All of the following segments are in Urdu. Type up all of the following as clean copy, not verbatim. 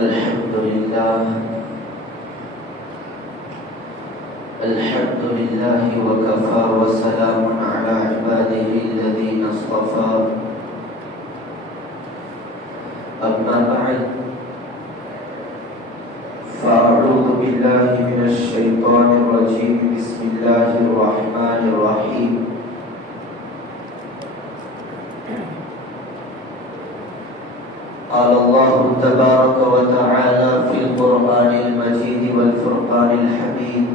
الحمد لله وكفى وسلام على عباده الذين اصطفى أما بعد فأعوذ بالله من الشيطان الرجيم بسم الله الرحمن الرحيم قال الله تبارك وتعالى في القرآن المجيد والفرقان الحميد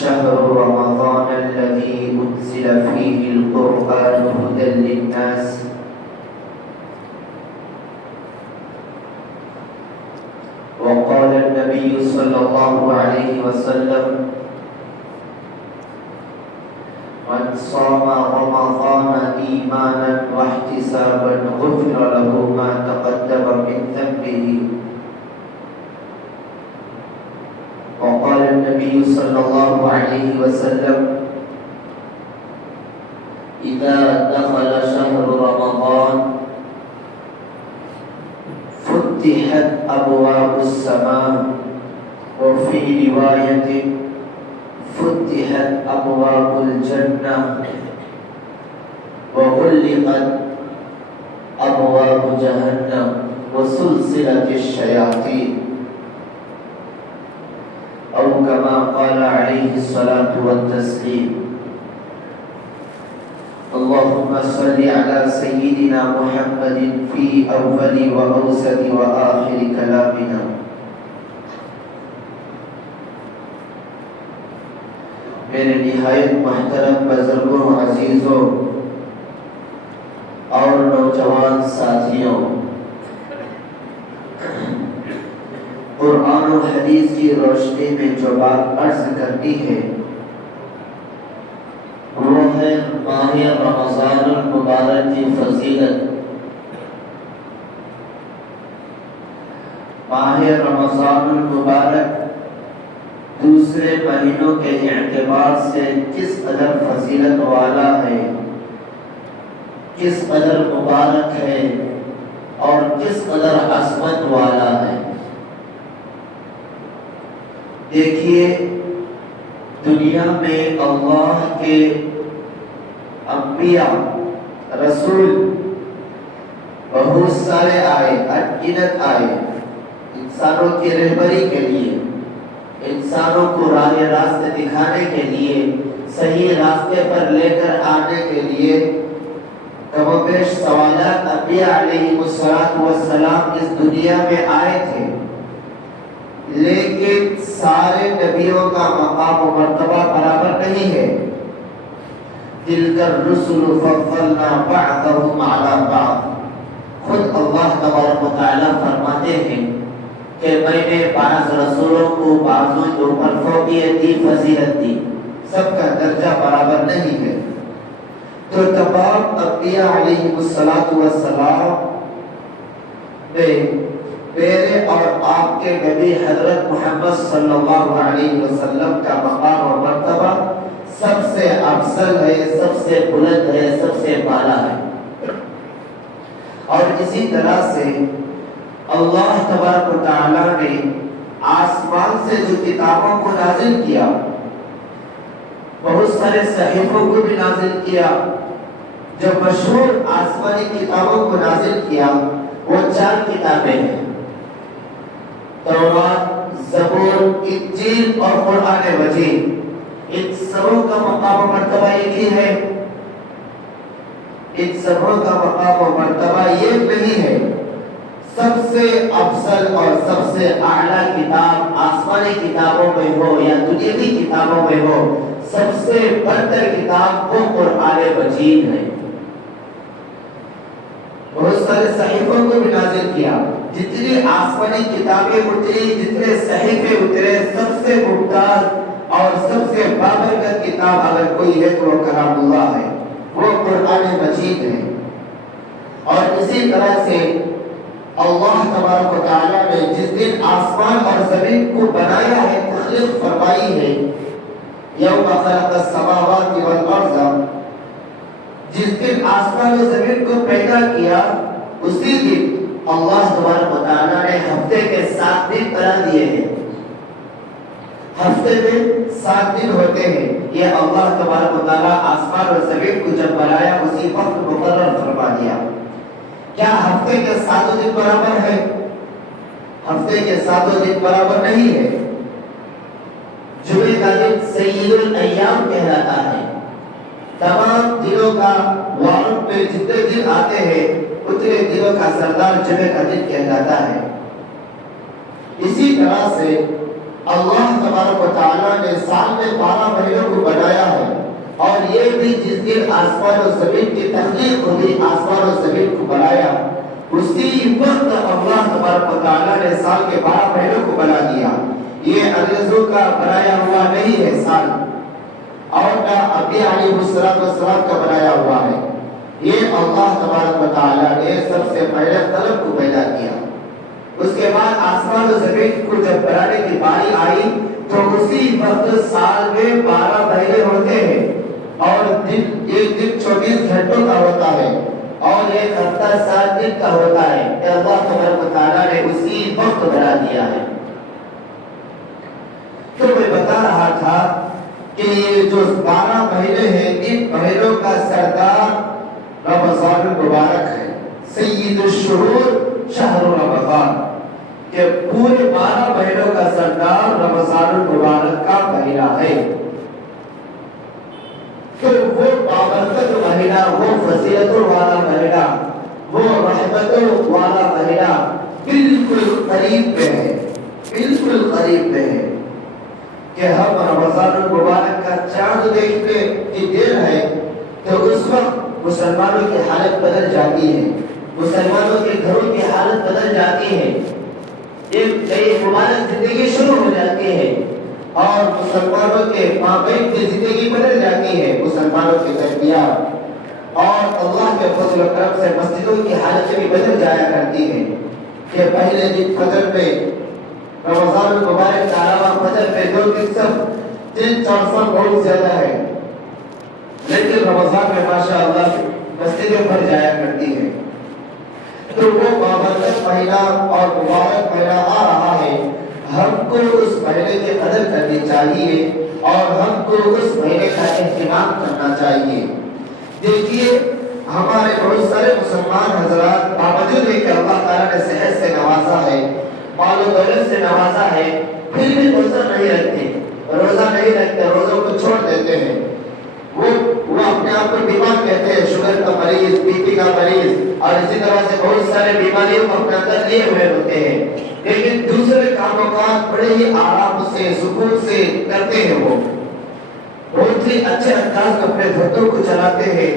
شهر رمضان الذي أنزل فيه القرآن هدى للناس وقال النبي صلى الله عليه وسلم من صام رمضان إيمانا واحتسابا غفر له ما تقدم من ذنبه وقال النبي صلى الله عليه وسلم إذا دخل شهر رمضان فتحت أبواب السماء وفي رواية فتحت أبواب الجنة وغلقت أبواب جهنم وسلسلة الشياطين أو كما قال عليه الصلاة والتسليم اللهم صل على سيدنا محمد في أول وأوسط وآخر كلامنا میرے نہایت محترم بزرگوں عزیزوں اور نوجوان ساتھیوں، قرآن و حدیث کی روشنی میں جو بات عرض کرنی ہے وہ ہے ماہ رمضان المبارک کی فضیلت۔ ماہ رمضان المبارک دوسرے مہینوں کے اعتبار سے کس قدر فضیلت والا ہے، کس قدر مبارک ہے اور کس قدر عظمت والا ہے۔ دیکھیے، دنیا میں اللہ کے انبیاء رسول بہت سارے آئے، انگنت آئے انسانوں کی رہبری کے لیے، انسانوں کو راہ راستے دکھانے کے لیے، صحیح راستے پر لے کر آنے کے لیے کم و بیش سوالات انبیاء علیہ السلام اس دنیا میں آئے تھے، لیکن سارے نبیوں کا مقام و مرتبہ برابر نہیں ہے۔ تلک الرسل فضلنا بعضهم على بعض، خود اللہ تبارک و تعالیٰ فرماتے ہیں کہ میں نے بعض رسولوں کو بعضوں کے اوپر فوقیت دی، فضیلت دی، سب کا درجہ برابر نہیں ہے۔ تو تمام انبیاء علیہ السلام نے میرے اور آپ کے نبی حضرت محمد صلی اللہ علیہ وسلم کا مقام و مرتبہ سب سے افضل ہے، سب سے بلند ہے، سب سے بالا ہے۔ اور اسی طرح سے اللہ تبارک و تعالیٰ نے آسمان سے جو کتابوں کو نازل کیا، بہت سارے صحیفوں کو بھی نازل کیا، جو مشہور آسمانی کتابوں کو نازل کیا وہ 4 کتابیں ہیں: تورات، زبور، انجیل اور قرآن مجید۔ ان سبوں کا مقام و مرتبہ ایک ہی ہے، ان سبوں کا مقام و مرتبہ یہ نہیں ہے۔ سب سے افضل اور سب سے اعلیٰ کتاب آسمانی کتابوں میں ہو یا دنیاوی کتابوں میں ہو، سب سے برتر کتاب وہ قرآن مجید ہے۔ بہت سارے صحیفوں کو بھی نازل کیا، جتنی آسمانی کتابیں اتری، جتنے صحیفے اترے، سب سے ممتاز اور سب سے بابرکت کتاب اگر کوئی ہے تو وہ کلام اللہ ہے، وہ قرآن مجید ہے۔ اور اسی طرح سے اللہ تبارک و تعالیٰ نے جس دن آسمان اور زمین کو بنایا ہے، تخلیق فرمائی ہے، یوم خلق السماوات والارض، جس دن آسمان و زمین کو پیدا کیا اسی دن اللہ تبارک و تعالیٰ نے ہفتے کے 7 دن بنا دیے ہیں. ہفتے میں 7 دن ہوتے ہیں. یہ اللہ تبارک و تعالیٰ آسمان و زمین کو جب بنایا اسی وقت مقرر فرما دیا. کیا ہفتے کے 7 دن برابر ہے؟ ہفتے کے 7 دن برابر نہیں ہے. جمعے کا دن سید الایام کہلاتا ہے. تمام دنوں کا وارڈ میں جتنے دن آتے ہیں اتنے دنوں کا سردار جمعے کا دن کہلاتا ہے. اسی طرح سے اللہ تبارک و تعالیٰ نے سال میں 12 مہینوں کو بنایا ہے اور یہ بھی جس دن آسمان و زمین کی تخلیق ہوئی آسمان و زمین کو بنایا اسی وقت اللہ تبارک و تعالیٰ نے سال کے 12 مہینوں کو بنا دیا. یہ انگریزوں کا بنایا ہوا نہیں ہے سال اور نہ انبیاء علیہ السلام کا بنایا ہوا ہے. یہ اللہ تبارک و تعالیٰ نے سب سے پہلے قلم کو پیدا کیا. اس کے بعد آسمان و زمین کو جب بنانے کی باری آئی تو اسی وقت سال میں 12 مہینے ہوتے ہیں اور ایک دن 24 گھنٹوں کا ہوتا ہے اور ایک ہفتہ 7 دن کا ہوتا ہے. اللہ تبارک و تعالیٰ نے اسی وقت بنا دیا ہے. تو میں بتا رہا تھا کہ یہ جو 12 مہینے ہیں ان مہینوں کا سردار رمضان المبارک ہے. سید الشہور شہر رمضان کہ پورے 12 مہینوں کا سردار رمضان المبارک کا مہینہ ہے. تو وہ بابرکت مہینہ، وہ فضیلت والا مہینہ، وہ رحمت والا مہینہ بالکل قریب پہ ہے، بالکل قریب پہ ہے کہ ہم رمضان المبارک کا چاند دیکھنے کی دیر ہے تو اس وقت مسلمانوں کی حالت بدل جاتی ہے، مسلمانوں کے گھروں کی حالت بدل جاتی ہے، ایک نئی مبارک زندگی شروع ہو جاتی ہے اور مسلمانوں کے مابین کی زندگی بدل جاتی ہے. مسلمانوں کی تربیت اور اللہ کے فضل و کرم سے مسجدوں کی حالت بھی بدل جایا کرتی ہے کہ پہلے دن فجر میں رمضان المبارک کا علاوہ فجر میں 2 سب 300-400 بہت زیادہ ہے لیکن رمضان میں ماشاءاللہ مسجدیں بھر جایا کرتی ہیں. تو وہ بابرکت مہینہ اور مبارک مہینہ آ رہا ہے. ہم کو اس مہینے کی قدر کرنی چاہیے اور ہم کو اس مہینے کا اہتمام کرنا چاہیے. دیکھیے ہمارے بہت سارے مسلمان حضرات باوجود کہ اللہ تعالیٰ نے صحت سے نوازا ہے، مال و دولت سے نوازا ہے، پھر بھی روزہ نہیں رکھتے، روزوں کو چھوڑ دیتے ہیں. وہ اپنے آپ کو بیمار کہتے ہیں، شوگر کا مریض، بی پی کا مریض اور اسی طرح سے بہت سارے بیماریوں کو اپنے اندر لیے ہوئے ہوتے ہیں لیکن دوسرے کاموں کا بڑے ہی آرام سے سکون سے کرتے ہیں. وہ بہت ہی اچھے انداز میں اپنے دھندوں کو چلاتے ہیں،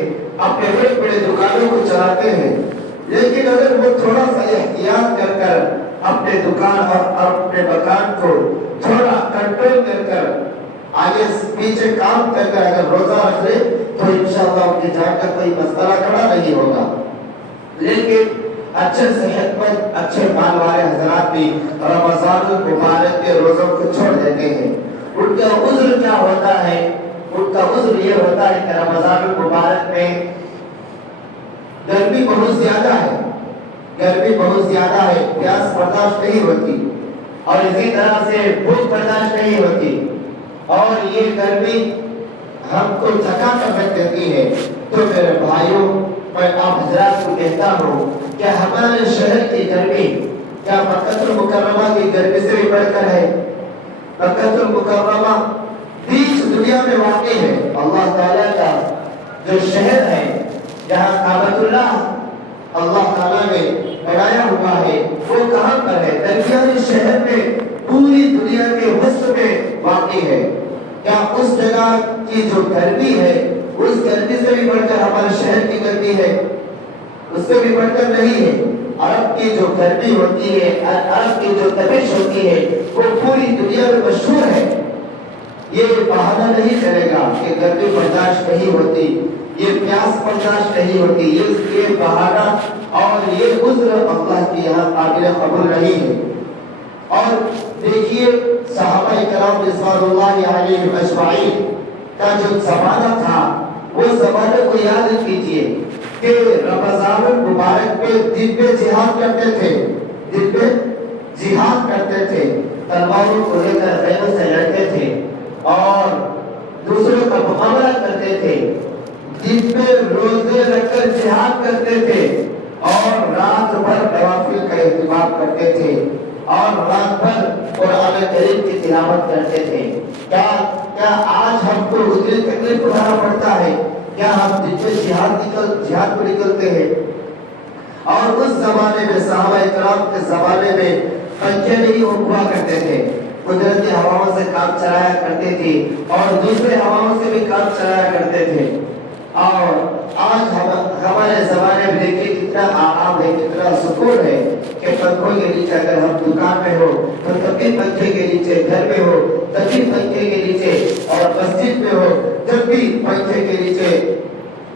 اپنے بڑے بڑے دکانوں کو چلاتے ہیں لیکن اگر وہ تھوڑا سا احتیاط کر اپنے دکان اور اپنے مکان کو تھوڑا کنٹرول کر آگے پیچھے کام کر اگر روزہ رکھ لے تو انشاءاللہ ان کی جان کا کوئی مسئلہ کھڑا نہیں ہوگا. لیکن اچھے صحت مند اچھے مال والے حضرات بھی رمضان المبارک کے روزوں کو چھوڑ دیتے ہیں. ان کا عذر کیا ہوتا ہے؟ ان کا عذر یہ ہوتا ہے کہ رمضان المبارک میں گرمی بہت زیادہ ہے، گرمی بہت زیادہ ہے، پیاس برداشت نہیں ہوتی اور اسی طرح سے بھوک برداشت نہیں ہوتی اور یہ گرمی ہم کو تھکا کر رکھ دیتی ہے. تو میرے بھائیوں میں آپ حضرات کو کہتا ہوں کہ ہمارے شہر کی گرمی کیا مکہ المکرمہ کی گرمی سے بھی بڑھ کر ہے؟ مکہ المکرمہ بیچ دنیا میں واقع ہے. اللہ تعالیٰ کا جو شہر ہے جہاں کعبۃ اللہ تعالیٰ نے بنایا ہوا ہے وہ کہاں پر ہے؟ درمیانی شہر میں پوری دنیا کے وسط میں واقع ہے. کیا اس جگہ کی جو گرمی ہے اس گرمی سے بھی بڑھ کر ہمارے شہر کی گرمی ہے؟ اس سے بھی بڑھ کر نہیں ہے. عرب کی جو گرمی ہوتی ہے، عرب کی جو تپش ہوتی ہے وہ پوری دنیا میں مشہور ہے. یہ بہانہ نہیں چلے گا کہ گرمی برداشت نہیں ہوتی، یہ پیاس برداشت نہیں ہوتی، یہ بہانہ اور یہ عذر اللہ کی یہاں قابل قبول نہیں ہے. اور دیکھیے صحابہ کرام رضوان اللہ علیہم اجمعین کا جو زمانہ تھا وہ زمانے کو یاد کیجئے کہ رمضان المبارک میں دن میں جہاد کرتے تھے، دن میں جہاد کرتے تھے، تلواروں کو لے کر خیموں سے لڑتے تھے اور دوسروں کا مقابلہ کرتے تھے، دن میں روزے رکھ کر جہاد کرتے تھے اور رات بھر نوافل کا اہتمام کرتے تھے اور رات بھر قرآن کریم کی تلاوت کرتے تھے۔ کیا آج ہم کو اتنی تکلیف اٹھانا پڑتا ہے؟ کیا ہم دن میں جہاد کو نکلتے ہیں؟ اور اس زمانے میں صحابہ اکرام کے زمانے میں پنکھے نہیں ہوا کرتے تھے، قدرتی ہواؤں سے کام چلایا کرتے تھے اور دوسرے ہواؤں سے بھی کام چلایا کرتے تھے۔ اور آج ہمارے زمانے میں دیکھیے کتنا آرام ہے، کتنا سکون ہے کہ پنکھوں کے نیچے اگر ہم دکان میں ہو تو تبھی پنکھے کے نیچے، گھر میں ہو تبھی پنکھے کے نیچے اور مسجد میں ہو جب بھی پنکھے کے نیچے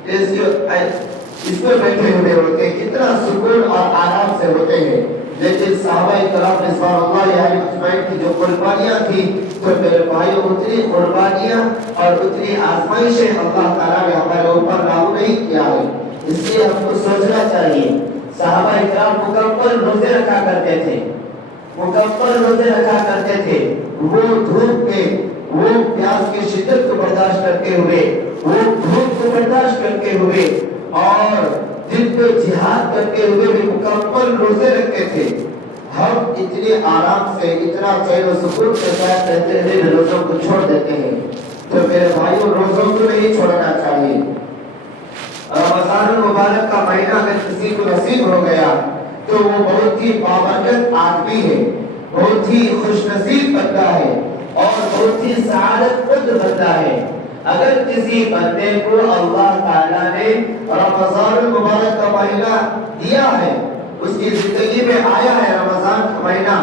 اس پر بیٹھے ہوئے ہوتے ہیں، کتنا سکون اور آرام سے ہوتے ہیں۔ لیکن صحابہ کرام رضوان اللہ علیہم اجمعین کی جو قربانیاں تھی تو میرے بھائیوں اتنی قربانیاں اور اتنی آزمائشیں اللہ تعالیٰ نے ہمارے اوپر لاگو نہیں کیا ہے۔ اس لیے ہم کو سوچنا چاہیے، صحابہ کرام مکمل روزے رکھا کرتے تھے، مکمل روزے رکھا کرتے تھے، وہ دھوپ میں وہ پیاس کی شدت کو برداشت کرتے ہوئے، وہ دھوپ کو برداشت کرتے ہوئے اور دن میں جہاد کرتے ہوئے بھی مکمل روزے رکھتے تھے۔ ہم اتنے آرام سے، اتنا چین و سکون کے ساتھ رہتے ہوئے روزوں کو چھوڑ دیتے ہیں، تو میرے بھائیوں روزوں کو نہیں چھوڑنا چاہیے۔ رمضان المبارک کا مہینہ اگر کسی کو نصیب ہو گیا تو وہ بہت ہی بابرکت آدمی ہے، بہت ہی خوش نصیب بندہ ہے اور بہت ہی سعادت مند بندہ ہے۔ اگر کسی بندے کو اللہ تعالیٰ نے رمضان المبارک کا مہینہ دیا ہے، اس کی زندگی میں آیا ہے رمضان کا مہینہ،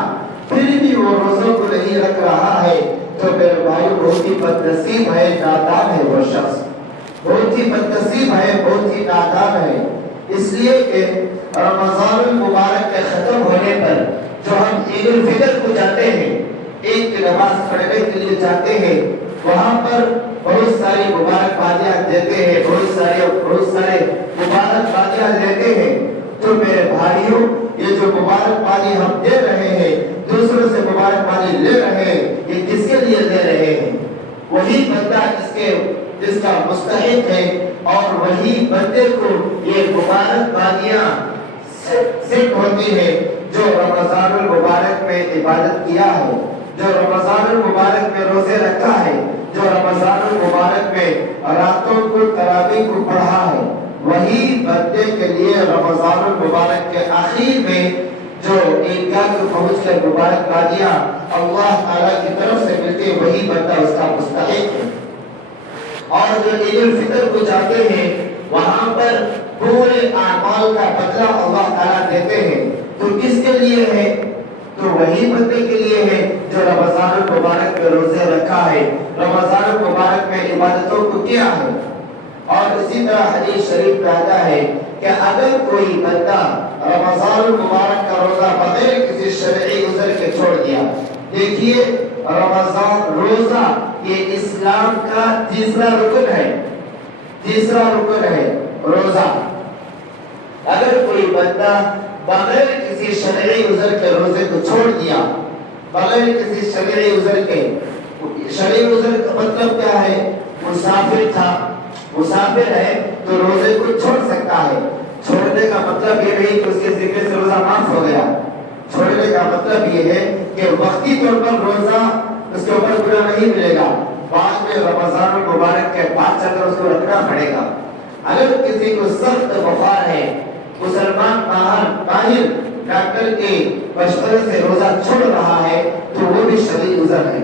پھر بھی وہ روزوں کو نہیں رکھ رہا ہے تو میرے بھائی بہت ہی بدنصیب ہے، نادان ہے وہ شخص، بہت ہی بدنصیب ہے، بہت ہی نادان ہے۔ اس لیے کہ رمضان المبارک کے ختم ہونے پر جو ہم عید الفطر کو جاتے ہیں، عید کی نماز پڑھنے کے لیے جاتے ہیں، وہاں پر بہت ساری مبارکبادیاں دیتے ہیں، بہت سارے مبارکبادیاں دیتے ہیں۔ تو میرے بھائیوں یہ جو مبارکبادی ہم دے رہے ہیں، دوسروں سے مبارکبادی لے رہے ہیں، یہ کس کے لیے دے رہے ہیں؟ وہی بندہ جس کا مستحق ہے اور وہی بندے کو یہ مبارکبادیاں سکھ ہوتی ہے جو رمضان المبارک میں عبادت کیا ہے، جو رمضان المبارک میں روزے رکھا ہے، جو رمضان المبارک میں راتوں کو تراویح کو پڑھا ہے، وہی بندے کے لیے رمضان المبارک کے آخر میں جو عیدگاہ کو پہنچ کر مبارکبادیاں اللہ تعالیٰ کی طرف سے ملتی، وہی بندہ اس کا مستحق ہے۔ اور جو عید الفطر کو جاتے ہیں وہاں پر پورے اعمال کا بدلہ اللہ تعالیٰ دیتے ہیں، تو کس کے لیے ہے؟ تو وہی بندے کے لیے ہے جو رمضان المبارک میں روزے رکھا ہے، رمضان المبارک میں عبادتوں کو کیا ہے۔ اور اسی طرح حدیث شریف میں آتا ہے کہ اگر کوئی بندہ رمضان المبارک کا روزہ بغیر کسی شرعی عذر کے چھوڑ دیا، دیکھیے رمضان روزہ یہ اسلام کا تیسرا رکن ہے، تیسرا رکن ہے روزہ۔ اگر کوئی بندہ بغیر کسی شرعی عذر کے روزے کو چھوڑ دیا، بغیر کسی شرعی عذر کے، شرعی عذر کا مطلب کیا ہے؟ مسافر تھا، مسافر ہے تو روزے کو چھوڑ سکتا ہے۔ چھوڑنے کا مطلب یہ نہیں کہ اس کے ذمہ سے روزہ معاف ہو گیا، چھوڑنے کا مطلب یہ ہے کہ وقتی طور پر روزہ اس کے اوپر گناہ نہیں ملے گا، بعد میں رمضان المبارک کے بعد چل کر اس کو رکھنا پڑے گا۔ اگر کسی کو سخت بخار ہے، مسلمان ماہر ڈاکٹر کے مشورے سے روزہ چھوڑ رہا ہے تو وہ بھی شرعی عذر ہے۔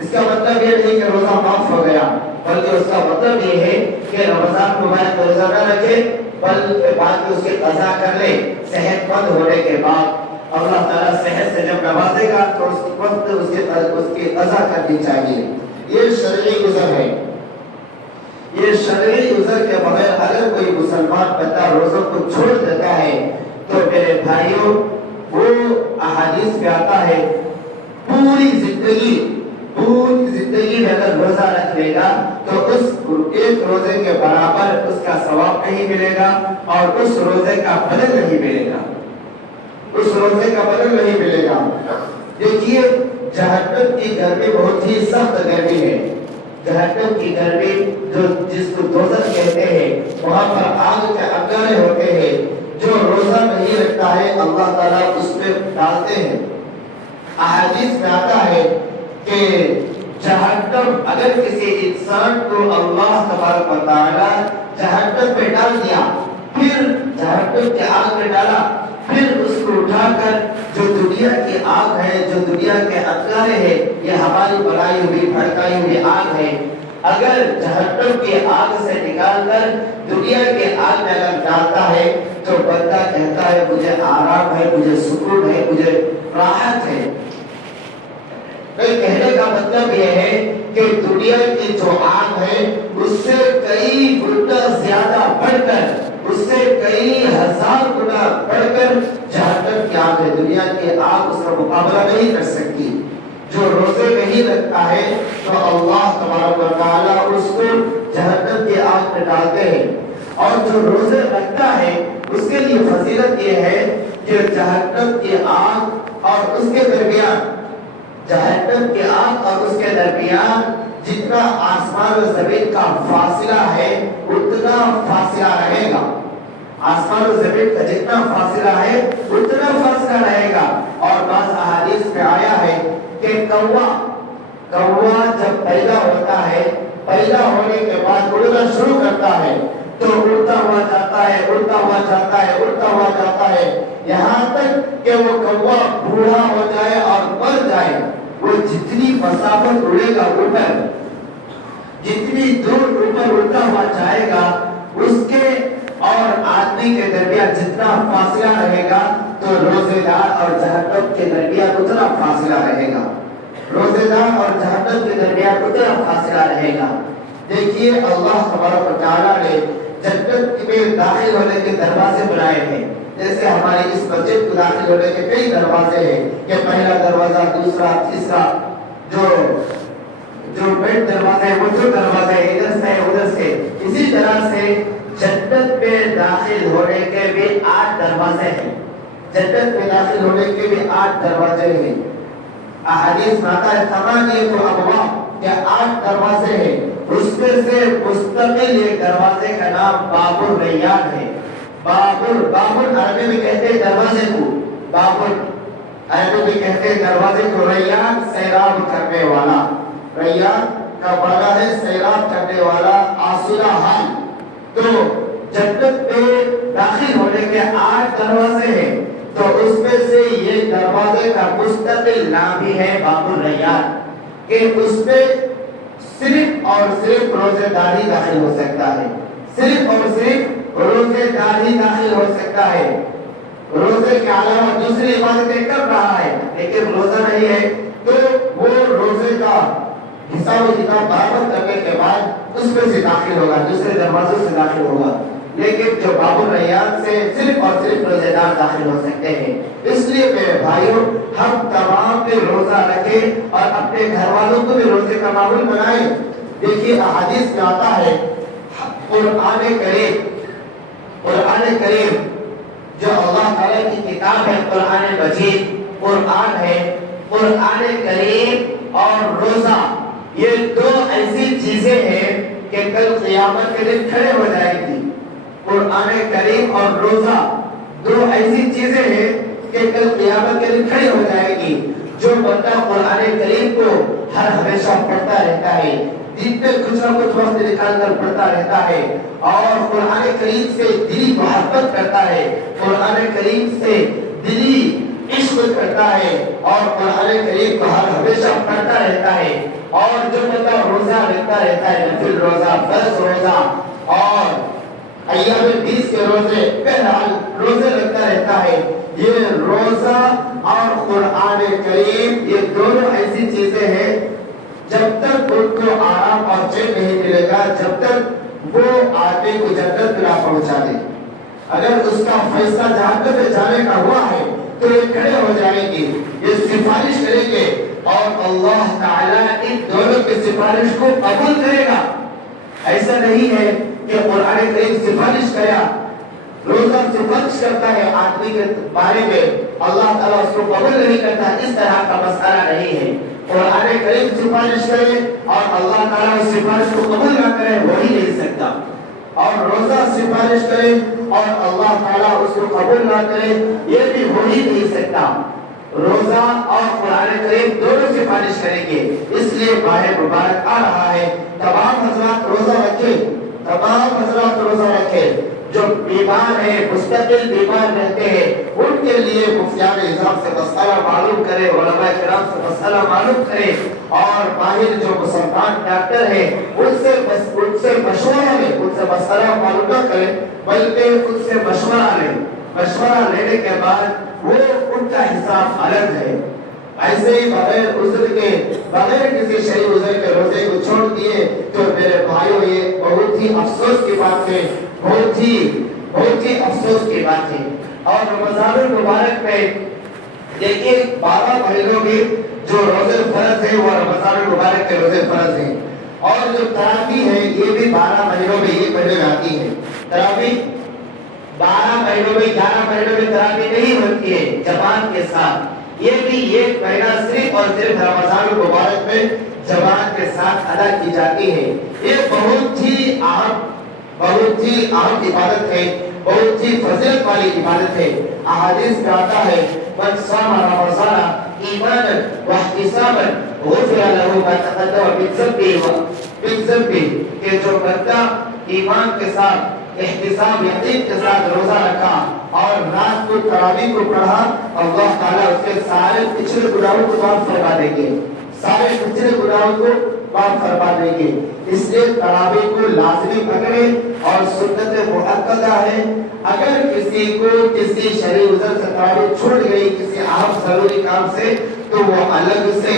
اس کا مطلب یہ نہیں کہ روزہ معاف ہو گیا، بلکہ اس کا مطلب یہ ہے کہ رمضان مبارک میں روزہ نہ رکھے بلکہ بعد میں اس کی قضا کر لے۔ صحت مند ہونے کے بعد اللہ تعالیٰ صحت سے جب نوازے گا تو اس وقت اس کی قضا کرنی چاہیے۔ یہ شرعی عذر ہے۔ یہ شرعی عذر کے بغیر اگر کوئی مسلمان بندہ روزوں کو چھوڑ دیتا ہے تو میرے بھائیوں وہ احادیث میں آتا ہے پوری زندگی زندگی میں اگر روزہ رکھ لے گا تو اس ایک روزے کے برابر اس کا ثواب نہیں ملے گا اور اس روزے کا بدل نہیں ملے گا، اس روزے کا بدل نہیں ملے گا۔ دیکھیے جہنم کی گرمی بہت ہی سخت گرمی ہے۔ جہنم کی گرمی جو جس کو دوزخ کہتے ہیں، وہاں پر آگ کے انگارے ہوتے ہیں۔ جو روزہ نہیں رکھتا ہے اللہ تعالیٰ اس میں ڈالتے ہیں۔ احادیث میں آتا ہے کہ جہنم اگر کسی انسان کو اللہ تبارک و تعالیٰ جہنم میں ڈال دیا، پھر جہنم کے آگ میں ڈالا، پھر اس کو اٹھا کر جو دنیا کی آگ ہے، جو دنیا کے انگارے ہیں، یہ ہماری بنائی ہوئی بھڑکائی ہوئی آگ ہے، اگر جہنم کی آگ سے نکال کر دنیا کے آگ میں اگر ڈالتا ہے تو بندہ کہتا ہے مجھے آرام ہے، مجھے سکون ہے، مجھے راحت ہے۔ کہنے کا مطلب یہ ہے کہ دنیا کی جو آگ ہے اس سے کئی گنا زیادہ بڑھ کر، اس سے کئی ہزار گنا بڑھ کر جہنم کی آگ ہے۔ دنیا کی آگ اس کا مقابلہ نہیں کر سکتی۔ جو روزے نہیں رکھتا ہے تو اللہ تبارک و تعالیٰ اس کو جہنم کی آگ میں ڈالتے ہیں، اور جو روزے رکھتا ہے اس کے لیے فضیلت یہ ہے کہ جہنم کی آگ اور اس کے درمیان، جہنم کی آگ اور اس کے درمیان جتنا آسمان و زمین کا فاصلہ ہے اتنا فاصلہ رہے گا۔ آسمان و زمین کا جتنا فاصلہ ہے اتنا فاصلہ رہے گا۔ اور بعض احادیث میں آیا ہے کہ کوا جب پیدا ہوتا ہے، پیدا ہونے کے بعد اڑنا شروع کرتا ہے تو اڑتا ہوا جاتا ہے، اڑتا ہوا جاتا ہے، اڑتا ہوا جاتا ہے، یہاں تک کہ وہ کوا بوڑھا ہو جائے اور مر جائے۔ وہ جتنی مسافت اڑے گا اوپر، جتنی دور اوپر اڑتا ہوا جائے گا، اس کے اور آدمی کے درمیان جتنا فاصلہ رہے گا تو روزے دار اور جہنم کے درمیان اتنا فاصلہ رہے گا۔ روزے دار اور جہنم کے درمیان اتنا فاصلہ رہے گا۔ دیکھیے اللہ تبارک و تعالیٰ نے جنت میں داخل ہونے کے دروازے بنائے ہیں۔ جیسے ہماری اس مسجد کو داخل ہونے کے کئی دروازے ہیں کہ پہلا دروازہ، دوسرا، تیسرا، جو بڑے دروازے ہیں وہ جو دروازے ادھر سے ادھر سے، اسی طرح سے جنت میں داخل ہونے کے بھی 8 دروازے ہیں۔ جنت میں داخل ہونے کے بھی 8 دروازے ہیں۔ احادیث میں آتا ہے ثمانیۃ ابواب، کہ 8 دروازے ہیں۔ اس میں سے مستقل ایک دروازے کا نام باب الریان ہے۔ باب عربی میں کہتے ہیں دروازے کو، باب عربی میں کہتے ہیں دروازے کو، ریان سیراب کرنے والا، ریان کا معنی ہے سیراب کرنے والا، آسودہ حال۔ تو جنت میں داخل ہونے کے 8 دروازے ہیں، تو اس میں سے یہ دروازے کا مستقل نام بھی ہے باب الریان، کہ اس میں صرف اور صرف روزے داری داخل ہو سکتا ہے، صرف اور صرف روزے داری داخل ہو سکتا ہے۔ روزے کے علاوہ دوسری عبادتیں کر رہا ہے لیکن روزہ نہیں ہے تو وہ روزے کا حساب و کتاب برابر کرنے کے بعد اس میں سے داخل ہوگا، دوسرے دروازوں سے داخل ہوگا۔ لیکن جو باب الریان سے صرف اور صرف روزے دار داخل ہو سکتے ہیں۔ اس لیے میرے بھائیوں، ہم تمام بھی روزہ رکھیں اور اپنے گھر والوں کو بھی روزے کا ماحول بنائیں۔ دیکھیے احادیث میں آتا ہے قرآن کریم جو اللہ تعالیٰ کی کتاب ہے، قرآن مجید، قرآن ہے، قرآن کریم اور روزہ، یہ 2 ایسی چیزیں ہیں کہ کل قیامت کے دن کھڑے ہو جائے گی۔ قرآن کریم اور روزہ 2 ایسی چیزیں ہیں کہ کل قیامت کے دن کھڑی ہو جائے گی۔ جو بندہ قرآن کریم کو ہر ہمیشہ پڑھتا رہتا ہے، دن میں کچھ نہ کچھ وقت نکال کر پڑھتا رہتا ہے اور قرآن کریم سے دلی محبت کرتا ہے، قرآن کریم سے دلی عشق کرتا ہے اور قرآن کریم کو ہر ہمیشہ پڑھتا رہتا ہے، اور جو بندہ روزہ رکھتا رہتا ہے، نفل روزہ، فرض روزہ اور ایام 20 کے روزے، بہرحال روزے رکھتا رہتا ہے، یہ روزہ اور قرآن کریم یہ دونوں ایسی چیزیں ہیں جب تک ان کو آرام اور چین نہیں ملے گا، جب تک وہ آدمی کو جنت نہ پہنچا دے۔ اگر اس کا فیصلہ جہنم میں جانے کا ہوا ہے تو یہ کھڑے ہو جائیں گے، یہ سفارش کریں گے اور اللہ تعالیٰ ان دونوں کی سفارش کو قبول کرے گا۔ ایسا نہیں ہے کہ قرآن کریم سفارش کریا، روزہ سفارش کرتا ہے آدمی کے بارے میں، اللہ تعالیٰ اس کو قبول نہیں کرتا، اس طرح کا مسئلہ نہیں ہے۔ قرآن کریم سفارش کرے اور اللہ تعالیٰ اس سفارش کو قبول نہ کرے، ہو ہی نہیں سکتا۔ اور روزہ سفارش کرے اور اللہ تعالیٰ اس کو قبول نہ کرے، یہ بھی ہو ہی نہیں سکتا۔ روزہ اور قرآن کریم دونوں سفارش کریں گے، اس لیے ماہ مبارک آ رہا ہے۔ تمام حضرات روزہ رکھیں، تمام حضرات روزہ رکھیں۔ جو بیمار ہیں، مستقل بیمار رہتے ہیں، ان کے لیے مفتیان نظام سے مسئلہ معلوم کریں، علماء کرام سے مسئلہ معلوم کریں، اور ماہر جو مسلمان ڈاکٹر ہیں ان سے مشورہ لیں، ان سے مسئلہ معلوم نہ کریں بلکہ ان سے مشورہ لیں۔ مشورہ لینے کے بعد وہ ان کا حساب الگ ہے۔ ایسے ہی بغیر عذر کے، بغیر کسی شرعی عذر کے روزے کو چھوڑ دیے تو میرے بھائیوں یہ بہت ہی افسوس کی بات ہے، بہت ہی افسوس کی بات ہے۔ اور رمضان المبارک میں دیکھیے 12 مہینوں میں جو روزے فرض ہیں وہ رمضان المبارک کے روزے فرض ہیں، اور جو تراویح ہے یہ بھی 12 مہینوں میں یہ پڑھی جاتی ہے۔ تراویح 12 مہینوں میں 11 مہینوں میں تراویح نہیں ہوتی ہے جماعت کے ساتھ، یہ بھی ایک مہینہ صرف اور صرف رمضان المبارک میں جماعت کے ساتھ ادا کی جاتی ہے۔ یہ بہت ہی اہم عبادت ہے، بہت ہی فضیلت والی عبادت ہے۔ احادیث میں آتا ہے من صام رمضان ایمانا واحتسابا غفر له ما تقدم من ذنبه، کہ جو بندہ ایمان کے ساتھ، احتساب یقین کے ساتھ روزہ رکھا اور رات کو تراویح کو پڑھا، اللہ تعالیٰ اس کے سارے پچھلے گناہوں کو معاف فرما دیں گے، سارے پچھلے گناہوں کو معاف فرما دیں گے۔ اس لیے تراویح کو لازمی پکڑیں، اور سنت مؤکدہ ہے۔ اگر کسی کو کسی شرعی عذر سے تراویح چھوٹ گئی کسی اہم ضروری کام سے، تو وہ الگ سے،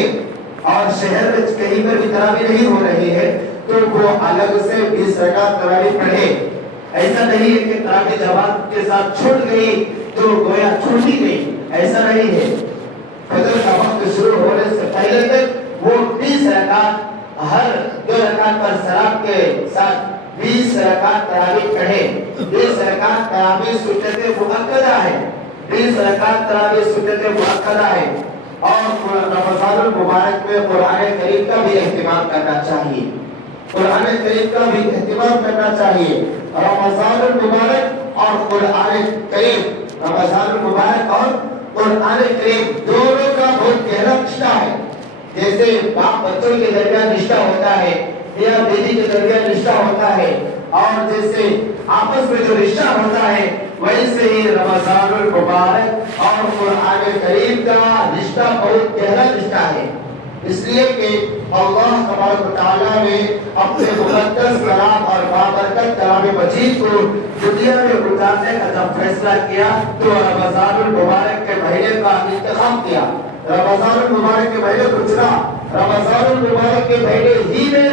اور شہر میں کہیں پر بھی تراویح نہیں ہو رہی ہے تو وہ الگ سے 20 رکعت تراویح پڑھے۔ ایسا نہیں ہے کہ تراویح جماعت کے ساتھ چھوٹ گئی تو گویا چھوٹ ہی گئی، ایسا نہیں ہے۔ فجر کا وقت شروع ہونے سے پہلے تک وہ 20 رکعت، ہر 2 رکعت پر سلام کے ساتھ 20 رکعت تراویح پڑھے۔ 20 رکعت تراویح سنت مؤکدہ ہے، 20 رکعت تراویح سنت مؤکدہ ہے۔ اور رمضان المبارک میں قرآن کریم کا بھی اہتمام کرنا چاہیے، قرآن کریم کا بھی اہتمام کرنا چاہیے۔ رمضان المبارک اور قرآن کریم، رمضان المبارک اور قرآن کریم دونوں کا بہت گہرا رشتہ ہے۔ جیسے باپ بچوں کے درمیان رشتہ ہوتا ہے، میاں بیوی کے درمیان رشتہ ہوتا ہے، اور جیسے آپس میں جو رشتہ ہوتا ہے ویسے ہی رمضان المبارک اور قرآن کریم کا رشتہ بہت گہرا رشتہ ہے۔ اس لیے کہ اللہ تبارک و تعالیٰ نے اپنے مقدس کلام اور بابرکت کلام مجید کو دنیا میں اتارنے کا جب فیصلہ کیا تو رمضان المبارک کے مہینے کا انتخاب کیا، رمضان المبارک کے مہینے کو چنا۔ رمضان المبارک کے مہینے ہی میں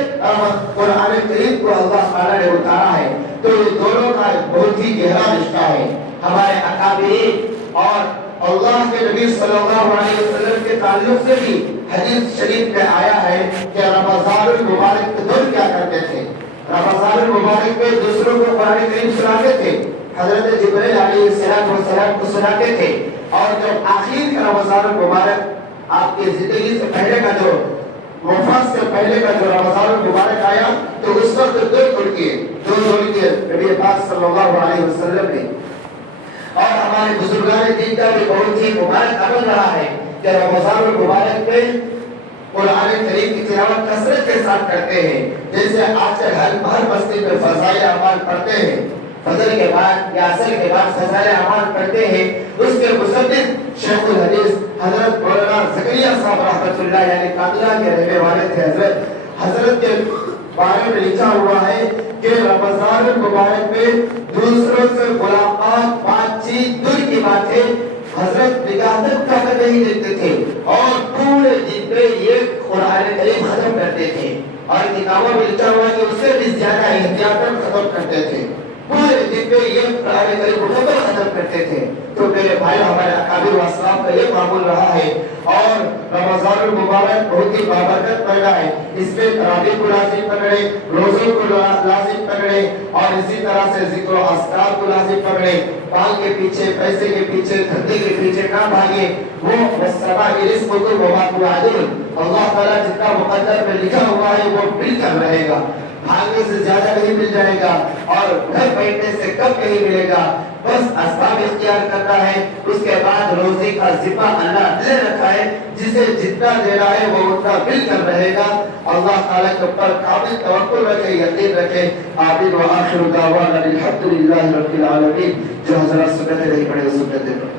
قرآن کریم کو اللہ تعالیٰ نے اتارا ہے، تو یہ دونوں کا بہت ہی گہرا رشتہ ہے۔ ہمارے اکابرین اور اللہ کے نبی صلی اللہ علیہ وسلم کے تعلق سے بھی حدیث شریف میں آیا ہے کہ رمضان المبارک کے دور کیا کرتے تھے۔ رمضان المبارک میں دوسروں کو قرآن کریم سناتے تھے، حضرت جبرائیل علیہ السلام کو سناتے تھے، اور جب آخر کا رمضان المبارک آپ کی زندگی سے پہلے کا جو وفات سے پہلے کا جو رمضان المبارک آیا تو اس وقت دو دور کیے نبی پاک صلی اللہ علیہ وسلم نے۔ اور ہمارے بزرگان دین کا بھی بہت ہی مبارک عمل رہا ہے کہ رمضان المبارک میں قرآن کریم کی تلاوت کثرت کے ساتھ کرتے ہیں، جیسے آج ہر مسجد میں فضائل اعمال پڑھتے ہیں، فجر کے بعد یا عصر کے بعد فضائل اعمال پڑھتے ہیں۔ اس کے مصنف شیخ الحدیث حضرت مولانا زکریا صاحب رحمۃ اللہ یعنی قادیہ کے رہنے والے تھے، حضرت کے بارے میں لکھا ہوا ہے کہ رمضان المبارک میں دوسروں سے ملاقات، بات چیت دور کی باتیں حضرت نگاہ تک نہیں دیتے تھے، اور پورے دن میں یہ قرآن کریم ختم کرتے تھے، اور کتابوں میں لکھا ہوا کہ اس سے بھی زیادہ احتیاط ختم کرتے تھے، پورے دن میں یہ قرآن کریم ختم کرتے تھے۔ تو میرے بھائی ہمارے اکابر و اسلاف کا یہ معمول رہا ہے اور رمضان المبارک بہت ہی بابرکت پیدا ہے، اس میں تراویح کو لازم پکڑے، روزوں کو لازم پکڑے اور اسی طرح سے ذکر و اذکار کو لازم پکڑے، مال کے پیچھے، پیسے کے پیچھے، دھندے کے پیچھے نہ بھاگے۔ وہ والسماء رزقکم وما توعدون، اللہ تعالیٰ جتنا مقدر میں لکھا ہوا ہے وہ مل کر رہے گا، بھاگنے سے زیادہ نہیں مل جائے گا اور گھر بیٹھنے سے کم نہیں ملے گا، بس اسباب اختیار کرنا ہے۔ اس کے بعد روزی کا ذمہ اللہ لے رکھا ہے، جسے جتنا دینا ہے وہ اتنا مل کر رہے گا۔ اللہ تعالیٰ کے اوپر کامل توکل رکھے، یقین رکھے۔ آمین۔ وآخر دعوانا الحمد للہ رب العالمین۔ جو حضرات سنت نہیں پڑھے سنت